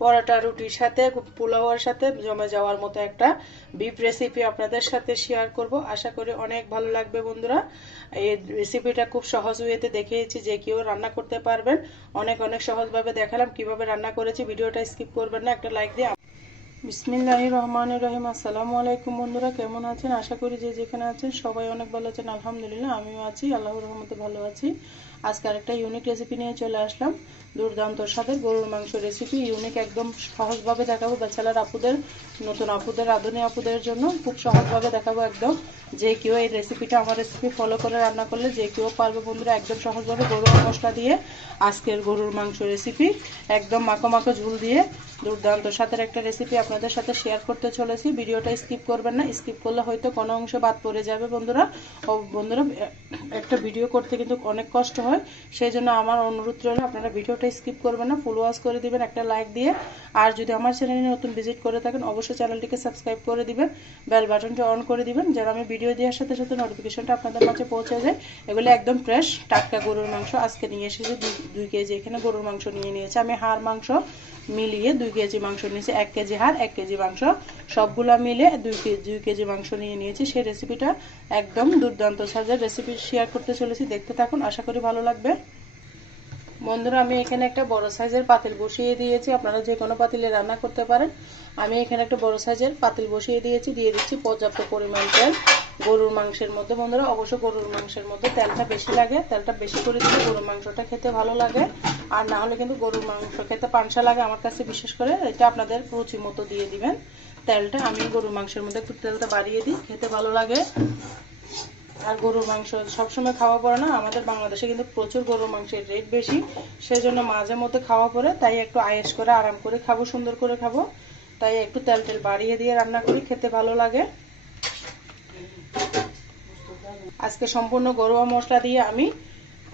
পরোটা রুটির সাথে পোলাওয়ের সাথে জমে যাওয়ার মতো একটা বিফ রেসিপি আপনাদের সাথে শেয়ার করব। আশা করি অনেক ভালো লাগবে বন্ধুরা। এই রেসিপিটা খুব সহজ ওয়েতে দেখিয়েছি, যে কেউ রান্না করতে পারবেন। অনেক সহজভাবে দেখালাম কিভাবে রান্না করেছি। ভিডিওটা স্কিপ করবেন না, একটা লাইক দিয়ে। বিসমিল্লাহির রহমানির রহিম। আসসালামু আলাইকুম বন্ধুরা, কেমন আছেন? আশা করি যে যেখানে আছেন সবাই অনেক ভালো আছেন। আলহামদুলিল্লাহ আমিও আছি, আল্লাহর রহমতে ভালো আছি। আজকে আরেকটা ইউনিক রেসিপি নিয়ে চলে আসলাম। দুর্দান্ত স্বাদের গরুর মাংস রেসিপি। ইউনিক, একদম সহজভাবে দেখাবো ব্যাচেলার আপুদের, নতুন আপুদের, রাঁধুনি আপুদের জন্য খুব সহজভাবে দেখাবো একদম। যে কেউ এই রেসিপিটা, আমার রেসিপি ফলো করে রান্না করলে যে কেউ পারবে বন্ধুরা। একদম সহজভাবে গরুর মশলা দিয়ে আজকের গরুর মাংস রেসিপি, একদম মাখো মাখো ঝুল দিয়ে দুর্দান্ত স্বাদের একটা রেসিপি আপনাদের সাথে শেয়ার করতে চলেছি। ভিডিওটা স্কিপ করবেন না, স্কিপ করলে হয়তো কোনো অংশ বাদ পড়ে যাবে বন্ধুরা। ও বন্ধুরা, একটা ভিডিও করতে কিন্তু অনেক কষ্ট হয়, সেই জন্য আমার অনুরোধ রইল আপনারা ভিডিওটা স্কিপ করবেন না, ফুল ওয়াচ করে দিবেন একটা লাইক দিয়ে। আর যদি আমার চ্যানেলে নতুন ভিজিট করে থাকেন অবশ্যই চ্যানেলটিকে সাবস্ক্রাইব করে দিবেন, বেল বাটনটা অন করে দিবেন, যেন আমি ভিডিও দেওয়ার সাথে সাথে নোটিফিকেশনটা আপনাদের কাছে পৌঁছে যায়। এগুলো একদম ফ্রেশ টাটকা গরুর মাংস। আজকে নিয়ে এসেছি 2 কেজি এখানে গরুর মাংস নিয়ে নিয়েছি আমি। হাড় মাংস মিলিয়ে 2 কেজি মাংস নিয়েছি। 1 কেজি হাড়, 1 কেজি মাংস, সবগুলা মিলে 2 কেজি মাংস নিয়ে নিয়েছি। সেই রেসিপিটা একদম দুর্দান্ত স্বাদের রেসিপি শেয়ার করতে চলেছি, দেখতে থাকুন, আশা করি ভালো লাগবে বন্ধুরা। আমি এখানে একটা বড় সাইজের পাতিল বসিয়ে দিয়েছি, আপনারা যে কোনো পাতিলে রান্না করতে পারেন। আমি এখানে একটা বড় সাইজের পাতিল বসিয়ে দিয়েছি, দিয়ে দিচ্ছি পর্যাপ্ত পরিমাণ তেল। গরুর মাংসের মধ্যে বন্ধুরা অবশ্য গরুর মাংসের মধ্যে তেলটা বেশি লাগে, তেলটা বেশি করে দিলে গরুর মাংসটা খেতে ভালো লাগে। আর না হলে কিন্তু গরুর মাংস খেতে পানসা লাগে আমার কাছে, বিশেষ করে। এটা আপনাদের রুচি মতো দিয়ে দিবেন তেলটা। আমি গরুর মাংসের মধ্যে একটু তেলটা বাড়িয়ে দিই, খেতে ভালো লাগে। আর গরুর মাংস সবসময় খাওয়া পড়ে না, আমাদের বাংলাদেশে কিন্তু প্রচুর গরুর মাংসের রেট বেশি, সেজন্য মাঝে মধ্যে খাওয়া পড়ে, তাই একটু আয়েশ করে আরাম করে খাবো, সুন্দর করে খাবো, তাই একটু তেল বাড়িয়ে দিয়ে রান্না করি, খেতে ভালো লাগে। আজকে সম্পূর্ণ গরুয়া মশলা দিয়ে আমি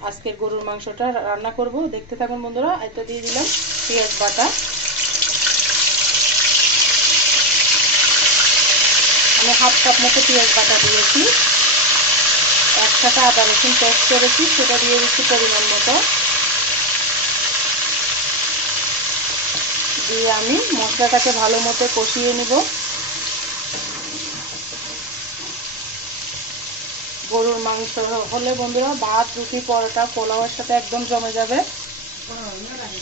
আজকের গরুর মাংসটা রান্না করব, দেখতে থাকুন বন্ধুরা। এটা দিয়ে দিলাম পেঁয়াজ বাটা, আমি 1/2 কাপ মতো পেঁয়াজ বাটা দিয়েছি। একসাথে আদা রসুন পেস্ট করেছি, সেটা দিয়ে দিচ্ছি পরিমাণ মতো। দিয়ে আমি মশলাটাকে ভালো মতো কষিয়ে নিব। গরুর মাংস হলে বন্ধুরা ভাত, রুটি, পরোটা, পোলাওয়ের সাথে একদম জমে যাবে।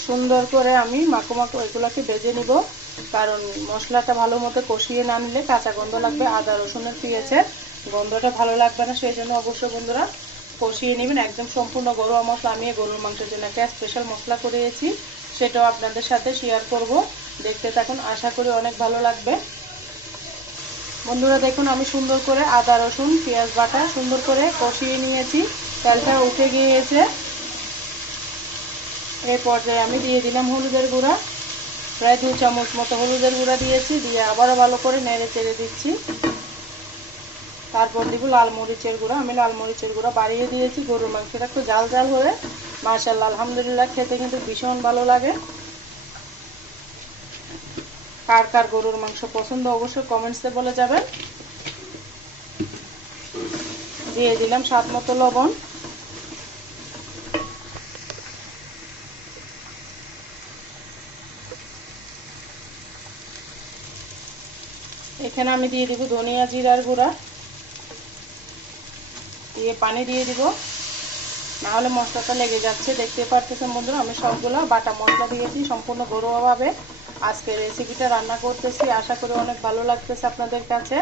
সুন্দর করে আমি মাখো মাখো এগুলোকে ভেজে নিব, কারণ মশলাটা ভালো মতো কষিয়ে না নিলে কাঁচা গন্ধ লাগবে, আদা রসুনের পেঁয়াজের গন্ধটা ভালো লাগবে না। সেই জন্য অবশ্যই বন্ধুরা কষিয়ে নেবেন একদম সম্পূর্ণ। গরুয়া মশলা আমি গরুর মাংসের জন্য একটা স্পেশাল মশলা করেছি, সেটাও আপনাদের সাথে শেয়ার করব, দেখতে থাকুন, আশা করি অনেক ভালো লাগবে বন্ধুরা। দেখুন আমি সুন্দর করে আদা রসুন পেঁয়াজ বাটা সুন্দর করে কষিয়ে নিয়েছি, তেলটা উঠে গিয়েছে। এই পর্যায়ে আমি দিয়ে দিলাম হলুদের গুঁড়া, প্রায় 2 চামচ মতো হলুদের গুঁড়া দিয়েছি, দিয়ে আবারও ভালো করে নেড়ে চেড়ে দিচ্ছি। তারপর দিব লাল মরিচের গুঁড়া, আমি লাল মরিচের গুঁড়া বাড়িয়ে দিয়েছি। গরুর মাংসটা একটু জাল জাল হয়ে মাশাআল্লাহ আলহামদুলিল্লাহ খেতে কিন্তু ভীষণ ভালো লাগে। কার কার গরুর মাংস পছন্দ অবশ্যই কমেন্টসে বলে যাবেন। দিয়ে দিলাম স্বাদ মতো লবণ, এখানে আমি দিয়ে দিব ধনিয়া জিরার গুঁড়া, দিয়ে পানি দিয়ে দিব, না হলে মশলাটা লেগে যাচ্ছে। দেখতে পারতেছেন বন্ধুরা আমি সবগুলো বাটা মশলা দিয়েছি, সম্পূর্ণ ঘরোয়াভাবে আজকে রেসিপিটা রান্না করতেছি। আশা করি অনেক ভালো লাগতেছে আপনাদের কাছে।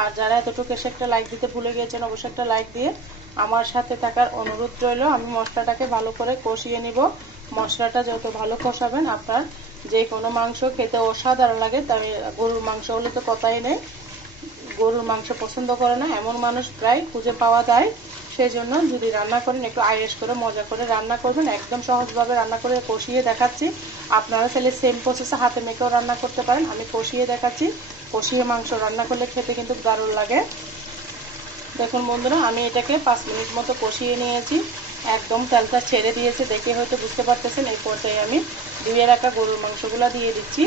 আর যারা এতটুকু এসে একটা লাইক দিতে ভুলে গিয়েছেন অবশ্যই একটা লাইক দিয়ে আমার সাথে থাকার অনুরোধ রইল। আমি মশলাটাকে ভালো করে কষিয়ে নিব। মশলাটা যত ভালো কষাবেন আপনার যে কোনো মাংস খেতে অসাধারণ লাগে, তাই গরুর মাংস হলে তো কথাই নেই। গরুর মাংস পছন্দ করে না এমন মানুষ প্রায় খুঁজে পাওয়া যায়। সেই জন্য যদি রান্না করেন একটু আয়েশ করে মজা করে রান্না করবেন, একদম সহজভাবে রান্না করে কষিয়ে দেখাচ্ছি। আপনারা চাইলে সেম প্রসেসে হাতে মেখেও রান্না করতে পারেন, আমি কষিয়ে দেখাচ্ছি। কষিয়ে মাংস রান্না করলে খেতে কিন্তু দারুণ লাগে। দেখুন বন্ধুরা আমি এটাকে 5 মিনিট মতো কষিয়ে নিয়েছি, একদম তেলটা ছেড়ে দিয়েছে, দেখে হয়তো বুঝতে পারতেছেন। এই পর্যায়ে আমি ধুয়ে রাখা গরুর মাংসগুলো দিয়ে দিচ্ছি।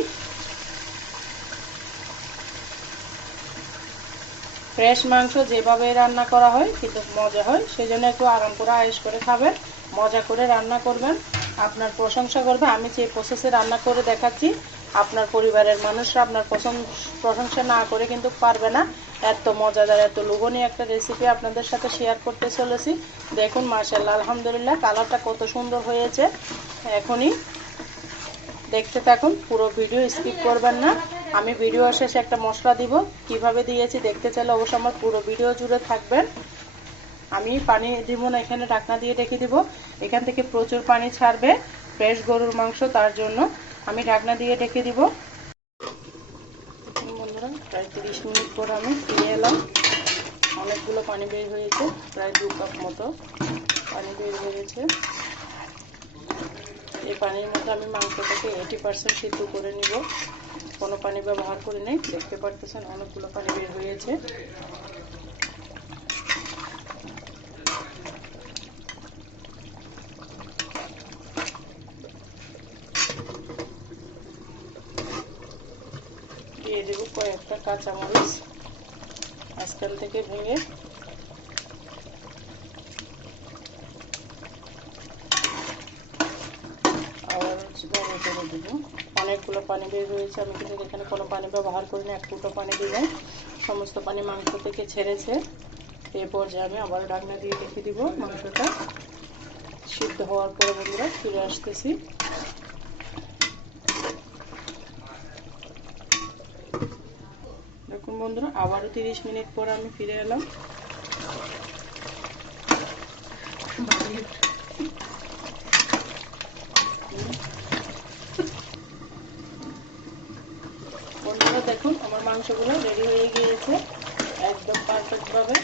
ফ্রেশ মাংস যেভাবে রান্না করা হয় কিন্তু মজা হয়, সেই জন্য একটু আরাম করে আয়েশ করে খাবেন, মজা করে রান্না করবেন, আপনার প্রশংসা করবে। আমি যে প্রসেসে রান্না করে দেখাচ্ছি আপনার পরিবারের মানুষরা আপনার প্রশংসা না করে কিন্তু পারবে না। এত মজাদার, এত লোভনীয় একটা রেসিপি আপনাদের সাথে শেয়ার করতে চলেছি। দেখুন মাশাআল্লাহ, আলহামদুলিল্লাহ, কালারটা কত সুন্দর হয়েছে। এখনই দেখতে থাকুন, পুরো ভিডিও স্কিপ করবেন না। আমি ভিডিও শেষে একটা মশলা দিব, কিভাবে দিয়েছি দেখতে চাইলে অবশ্যই আমার পুরো ভিডিও জুড়ে থাকবেন। আমি পানি দিব না, এখানে ঢাকনা দিয়ে রেখে দিব। এখান থেকে প্রচুর পানি ছাড়বে ফ্রেশ গরুর মাংস, তার জন্য আমি ঢাকনা দিয়ে রেখে দিব। বন্ধুরা, প্রায় 30 মিনিট পর আমি ফিরে এলাম। অনেকগুলো পানি বের হয়েছে, প্রায় 2 কাপ মতো পানি বের হয়েছে। এই পানির মধ্যে আমি মাংসটাকে 80% সিদ্ধ করে নিব, কোনো পানি ব্যবহার করে নেই। দেখতে পারতেছেন অনেকগুলো পানি বের হয়েছে। দিয়ে দেবো কয়েকটা কাঁচামরিচ মাঝখান থেকে ভেঙে। আবার বড় করে দেবো। অনেকগুলো পানি বের হয়েছে, আমি কিন্তু এখানে কোনো পানি ব্যবহার করিনি, এক ফুটো পানি দিলাম। সমস্ত পানি মাংস থেকে ছেড়েছে। এরপর যে আমি আবার ঢাকনা দিয়ে রেখে দিব। মাংসটা সিদ্ধ হওয়ার পরে বন্ধুরা ফিরে আসতেছি। দেখুন বন্ধুরা, আবারও 30 মিনিট পর আমি ফিরে এলাম। বন্ধুরা দেখুন, আমার মাংসগুলো রেডি হয়ে গিয়েছে একদম পারফেক্ট ভাবে।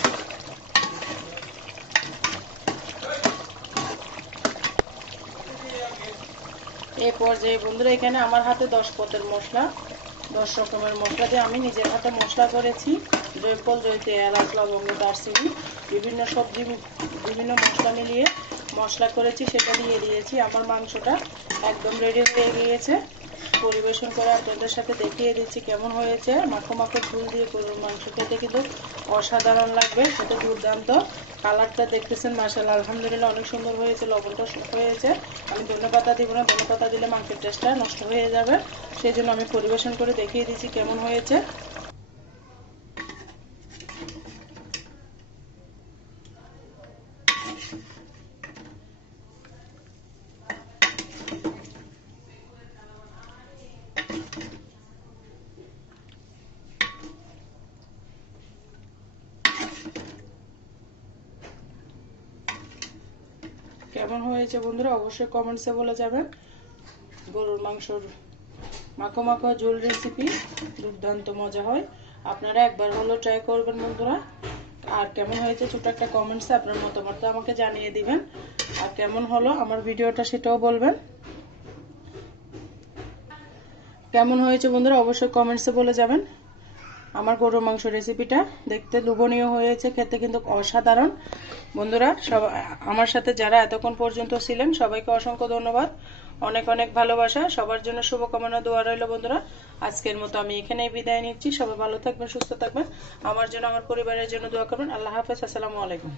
এই পর্যায়ে বন্ধুরা এখানে আমার হাতে 10 পদের মশলা, 10 রকমের মশলা দিয়ে আমি নিজের হাতে মশলা করেছি। জয়ফল, জয়িত্রী, এলাচ, লবঙ্গ, দারচিনি, বিভিন্ন সবজি, বিভিন্ন মশলা মিলিয়ে মশলা করেছি, সেটা দিয়ে দিয়েছি। আমার মাংসটা একদম রেডি হয়ে গিয়েছে। পরিবেশন করে আপনাদের সাথে দেখিয়ে দিচ্ছি কেমন হয়েছে। মাখো মাখো ঝুল দিয়ে গরুর মাংস খেতে কিন্তু অসাধারণ লাগবে, সেটা দুর্দান্ত। কালারটা দেখতেছেন মাশাআল্লাহ, আলহামদুলিল্লাহ, অনেক সুন্দর হয়েছে। লবণটা হয়েছে। আমি ধনেপাতা দিব না, ধনেপাতা দিলে মাংসের টেস্টটা নষ্ট হয়ে যাবে, সেই জন্য আমি পরিবেশন করে দেখিয়ে দিচ্ছি কেমন হয়েছে। কেমন হয়েছে বন্ধুরা অবশ্যই কমেন্টসে বলে যাবেন। গরুর মাংসর মাখো মাখো ঝোল রেসিপি দুর্দান্ত মজা হয়, আপনারা একবার হলেও ট্রাই করবেন বন্ধুরা। আর কেমন হয়েছে ছোট একটা কমেন্টসে আপনার মতামতটা আমাকে জানিয়ে দিবেন। আর কেমন হলো আমার ভিডিওটা সেটাও বলবেন। কেমন হয়েছে বন্ধুরা অবশ্যই কমেন্টসে বলে যাবেন। আমার গরুর মাংস রেসিপিটা দেখতে লোভনীয় হয়েছে, খেতে কিন্তু অসাধারণ। বন্ধুরা আমার সাথে যারা এতক্ষণ পর্যন্ত ছিলেন সবাইকে অসংখ্য ধন্যবাদ, অনেক অনেক ভালোবাসা। সবার জন্য শুভকামনা, দোয়া রইল বন্ধুরা। আজকের মতো আমি এখানেই বিদায় নিচ্ছি। সবাই ভালো থাকবেন, সুস্থ থাকবেন, আমার জন্য আমার পরিবারের জন্য দোয়া করবেন। আল্লাহ হাফেজ, আসসালামু আলাইকুম।